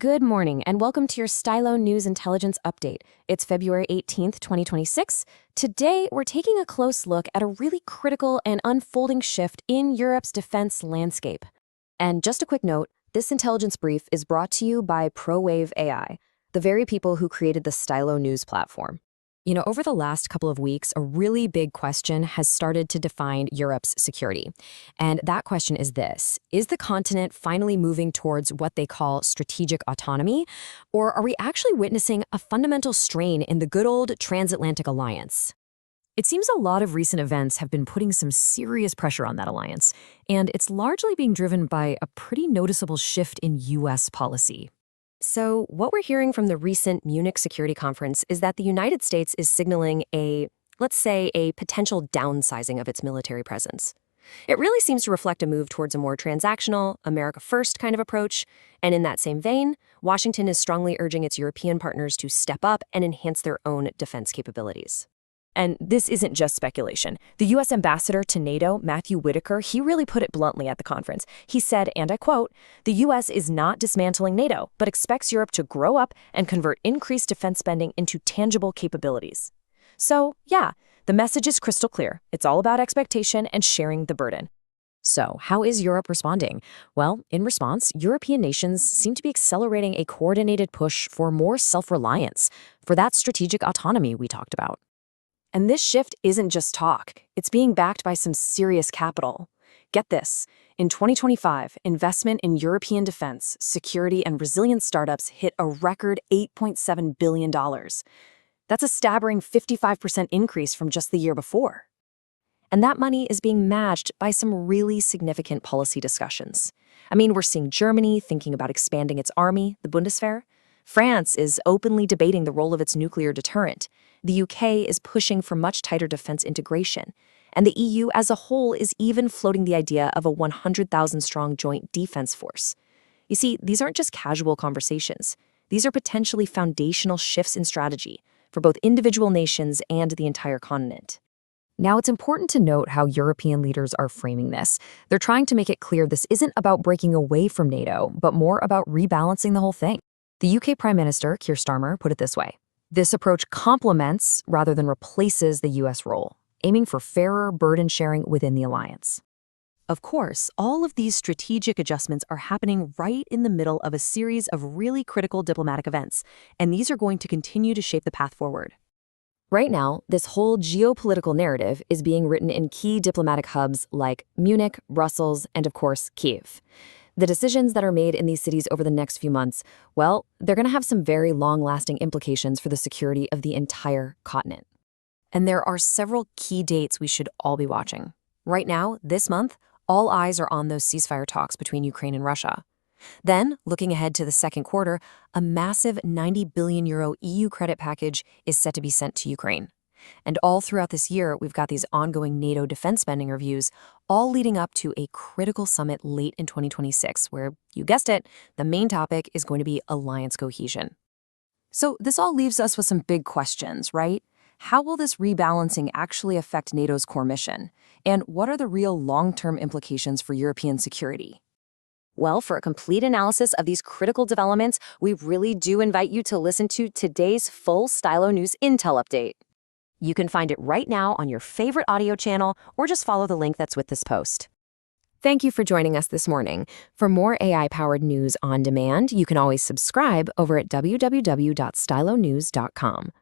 Good morning, and welcome to your Stylo News Intelligence Update. It's February 18th, 2026. Today, we're taking a close look at a really critical and unfolding shift in Europe's defense landscape. And just a quick note, this intelligence brief is brought to you by ProWave AI, the very people who created the Stylo News platform. Over the last couple of weeks, a really big question has started to define Europe's security. And that question is this: is the continent finally moving towards what they call strategic autonomy? Or are we actually witnessing a fundamental strain in the good old transatlantic alliance? It seems a lot of recent events have been putting some serious pressure on that alliance, and it's largely being driven by a pretty noticeable shift in U.S. policy. So, what we're hearing from the recent Munich Security Conference is that the United States is signaling let's say, a potential downsizing of its military presence. It really seems to reflect a move towards a more transactional, America first kind of approach. And in that same vein, Washington is strongly urging its European partners to step up and enhance their own defense capabilities. And this isn't just speculation. The U.S. ambassador to NATO, Matthew Whitaker, he really put it bluntly at the conference. He said, and I quote, "The U.S. is not dismantling NATO, but expects Europe to grow up and convert increased defense spending into tangible capabilities." So, yeah, the message is crystal clear. It's all about expectation and sharing the burden. So, how is Europe responding? Well, in response, European nations seem to be accelerating a coordinated push for more self-reliance, for that strategic autonomy we talked about. And this shift isn't just talk. It's being backed by some serious capital. Get this. In 2025, investment in European defense, security, and resilience startups hit a record $8.7 billion. That's a staggering 55% increase from just the year before. And that money is being matched by some really significant policy discussions. We're seeing Germany thinking about expanding its army, the Bundeswehr. France is openly debating the role of its nuclear deterrent. The UK is pushing for much tighter defense integration. And the EU as a whole is even floating the idea of a 100,000-strong joint defense force. You see, these aren't just casual conversations. These are potentially foundational shifts in strategy for both individual nations and the entire continent. Now, it's important to note how European leaders are framing this. They're trying to make it clear this isn't about breaking away from NATO, but more about rebalancing the whole thing. The UK Prime Minister, Keir Starmer, put it this way: "This approach complements rather than replaces the US role, aiming for fairer burden sharing within the alliance." Of course, all of these strategic adjustments are happening right in the middle of a series of really critical diplomatic events, and these are going to continue to shape the path forward. Right now, this whole geopolitical narrative is being written in key diplomatic hubs like Munich, Brussels, and of course, Kyiv. The decisions that are made in these cities over the next few months, well, they're going to have some very long-lasting implications for the security of the entire continent. And there are several key dates we should all be watching. Right now, this month, all eyes are on those ceasefire talks between Ukraine and Russia. Then, looking ahead to the second quarter, a massive €90 billion EU credit package is set to be sent to Ukraine. And all throughout this year, we've got these ongoing NATO defense spending reviews, all leading up to a critical summit late in 2026, where, you guessed it, the main topic is going to be alliance cohesion. So this all leaves us with some big questions, right? How will this rebalancing actually affect NATO's core mission? And what are the real long-term implications for European security? Well, for a complete analysis of these critical developments, we really do invite you to listen to today's full Stylo News Intel Update. You can find it right now on your favorite audio channel, or just follow the link that's with this post. Thank you for joining us this morning. For more AI-powered news on demand, you can always subscribe over at www.stylonews.com.